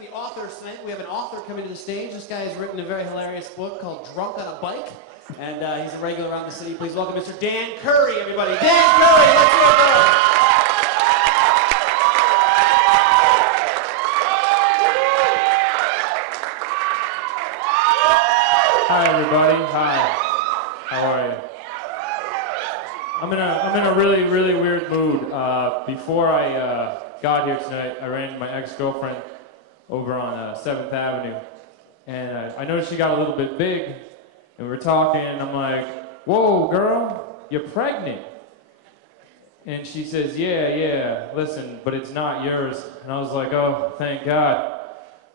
the authors tonight. We have an author coming to the stage. This guy has written a very hilarious book called Drunk on a Bike, and he's a regular around the city. Please welcome Mr. Dan Curry, everybody. Dan Curry, let's hear it for him. Hi, everybody. Hi. How are you? I'm in a really, really weird mood. Before I got here tonight, I ran into my ex-girlfriend over on 7th Avenue, and I noticed she got a little bit big, and we were talking, and I'm like, "Whoa, girl, you're pregnant." And she says, yeah, listen, but it's not yours. And I was like, "Oh, thank God."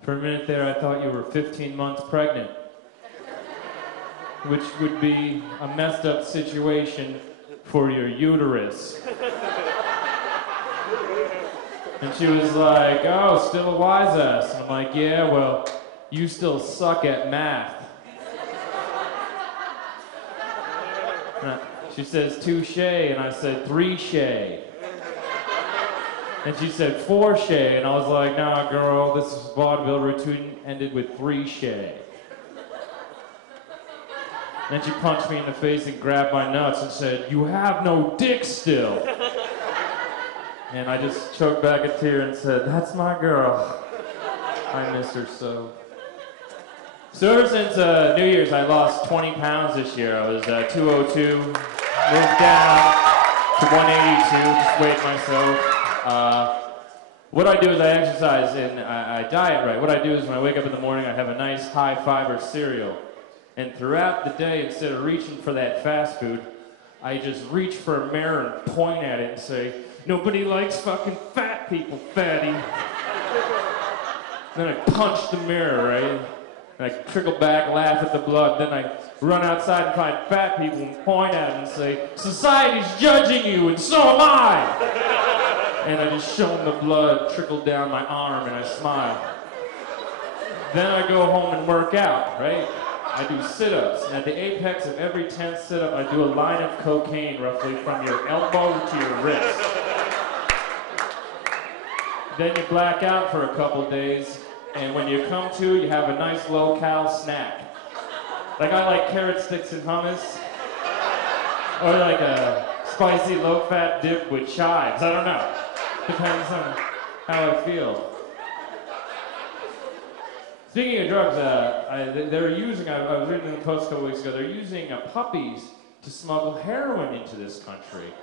For a minute there, I thought you were 15 months pregnant, which would be a messed up situation for your uterus. And she was like, "Oh, still a wise ass." And I'm like, "Yeah, well, you still suck at math." She says, "Touche," and I said, "3-shay." And she said, "4-shay," and I was like, "Nah, girl, this vaudeville routine ended with 3-shay." Then she punched me in the face and grabbed my nuts and said, "You have no dick still." And I just choked back a tear and said, "That's my girl. I miss her so." So ever since New Year's, I lost 20 pounds this year. I was 202, moved down to 182, just weighed myself. What I do is I exercise and I diet right. What I do is when I wake up in the morning, I have a nice high-fiber cereal. And throughout the day, instead of reaching for that fast food, I just reach for a mirror and point at it and say, "Nobody likes fucking fat people, fatty." Then I punch the mirror, right? And I trickle back, laugh at the blood. Then I run outside and find fat people and point at them and say, "Society's judging you, and so am I." And I just show them the blood trickle down my arm, and I smile. Then I go home and work out, right? I do sit-ups, and at the apex of every 10th sit-up, I do a line of cocaine roughly from your elbow to your wrist. Then you black out for a couple days, and when you come to, you have a nice low-cal snack. Like I like carrot sticks and hummus, or like a spicy low-fat dip with chives. I don't know. Depends on how I feel. Speaking of drugs, they're using, I was reading in the Post a couple weeks ago, they're using puppies to smuggle heroin into this country.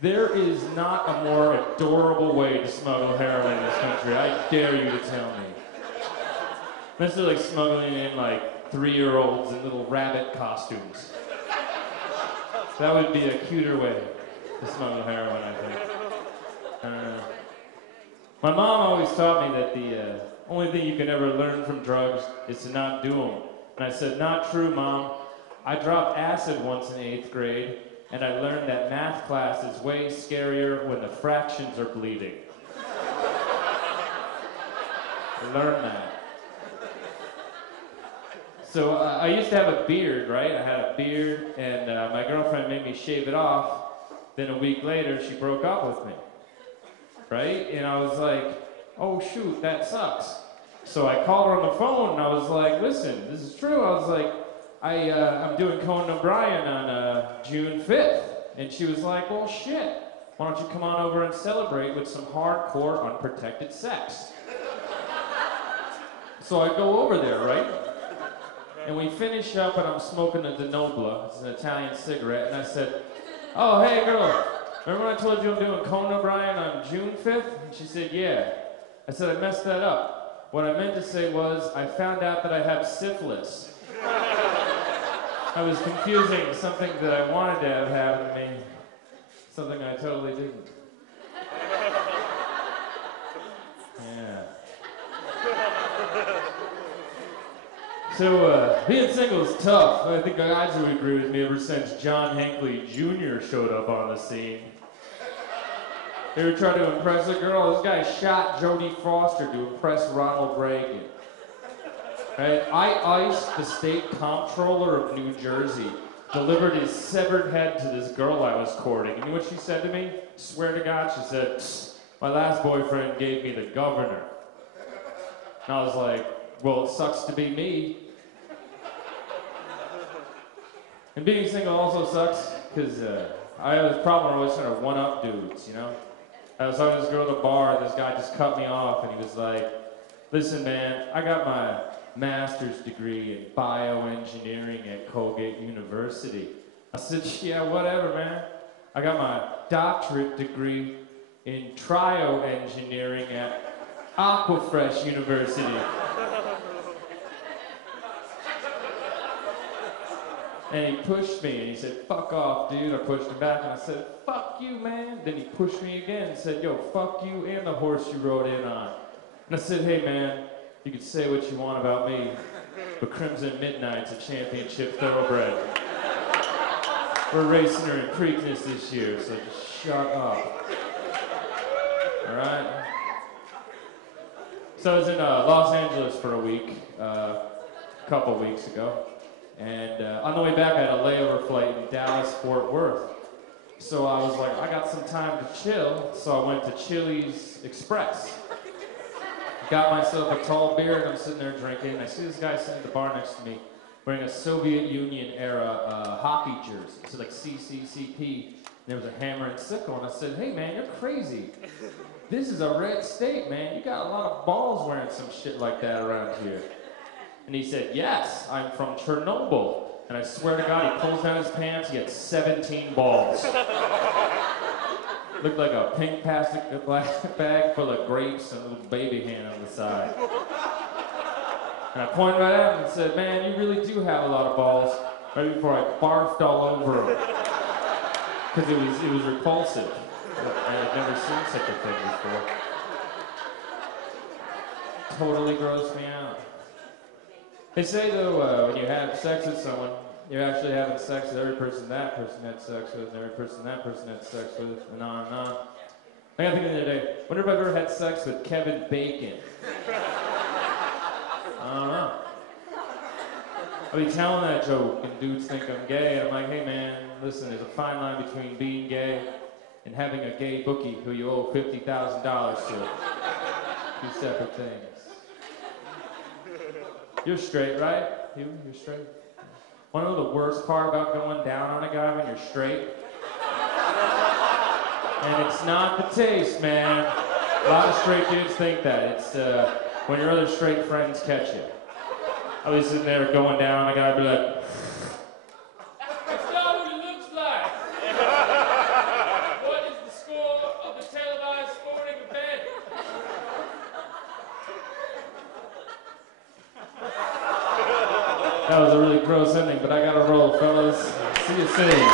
There is not a more adorable way to smuggle heroin in this country. I dare you to tell me. Unless they're like smuggling in like 3-year-olds in little rabbit costumes. That would be a cuter way to smuggle heroin, I think. I don't know. My mom always taught me that the only thing you can ever learn from drugs is to not do them. And I said, "Not true, Mom. I dropped acid once in 8th grade, and I learned that math class is way scarier when the fractions are bleeding." I learned that. So I used to have a beard, right? I had a beard, and my girlfriend made me shave it off. Then a week later, she broke up with me, right? And I was like, "Oh shoot, that sucks." So I called her on the phone and I was like, "Listen, this is true." I was like, I'm doing Conan O'Brien on June 5th. And she was like, "Well shit, why don't you come on over and celebrate with some hardcore unprotected sex?" So I go over there, right? And we finish up and I'm smoking a De Nobla, it's an Italian cigarette, and I said, "Oh hey girl, remember when I told you I'm doing Conan O'Brien on June 5th? And she said, "Yeah." I said, "I messed that up. What I meant to say was, I found out that I have syphilis." I was confusing something that I wanted to have happen to me, something I totally didn't. Yeah. So, being single is tough. I think the guys would agree with me ever since John Hinckley Jr. showed up on the scene. They were trying to impress a girl. This guy shot Jodie Foster to impress Ronald Reagan. Right? I iced the state comptroller of New Jersey, delivered his severed head to this girl I was courting. You know what she said to me? Swear to God, she said, "My last boyfriend gave me the governor." And I was like, well, it sucks to be me. And being single also sucks, because I have this problem where I always trying to one-up dudes, you know? I was talking to this girl at a bar, and this guy just cut me off, and he was like, listen, man, I got my master's degree in bioengineering at Colgate University. I said, yeah, whatever, man. I got my doctorate degree in cryoengineering at Aquafresh University. And he pushed me, and he said, fuck off, dude. I pushed him back, and I said, fuck you, man. Then he pushed me again and said, yo, fuck you and the horse you rode in on. And I said, hey, man, you can say what you want about me, but Crimson Midnight's a championship thoroughbred. We're racing her in Preakness this year, so just shut up. All right? So I was in Los Angeles for a week, a couple weeks ago. And on the way back, I had a layover flight in Dallas, Fort Worth. So I was like, I got some time to chill, so I went to Chili's Express. Got myself a tall beer, and I'm sitting there drinking. I see this guy sitting at the bar next to me wearing a Soviet Union era hockey jersey. It said like CCCP, and there was a hammer and sickle. And I said, hey man, you're crazy. This is a red state, man. You got a lot of balls wearing some shit like that around here. And he said, yes, I'm from Chernobyl. And I swear to God, he pulls down his pants, he had 17 balls. Looked like a pink plastic bag full of grapes and a little baby hand on the side. And I pointed right at him and said, man, you really do have a lot of balls. Right before I barfed all over him. Because it was repulsive. I had never seen such a thing before. Totally grossed me out. They say, though, when you have sex with someone, you're actually having sex with every person that person had sex with, and every person that person had sex with, and on and on. I got thinking the other day, wonder if I've ever had sex with Kevin Bacon. I don't know. I'll be telling that joke, and dudes think I'm gay, and I'm like, hey man, listen, there's a fine line between being gay and having a gay bookie who you owe $50,000 to. Two separate things. You're straight, right? You're straight. Want to know the worst part about going down on a guy when you're straight? And it's not the taste, man. A lot of straight dudes think that. It's when your other straight friends catch you. I'll be sitting there going down on a guy, I'd be like, that's not what it looks like. What is the score of the televised sporting event? That was a really gross ending, but I gotta roll, fellas. See you soon.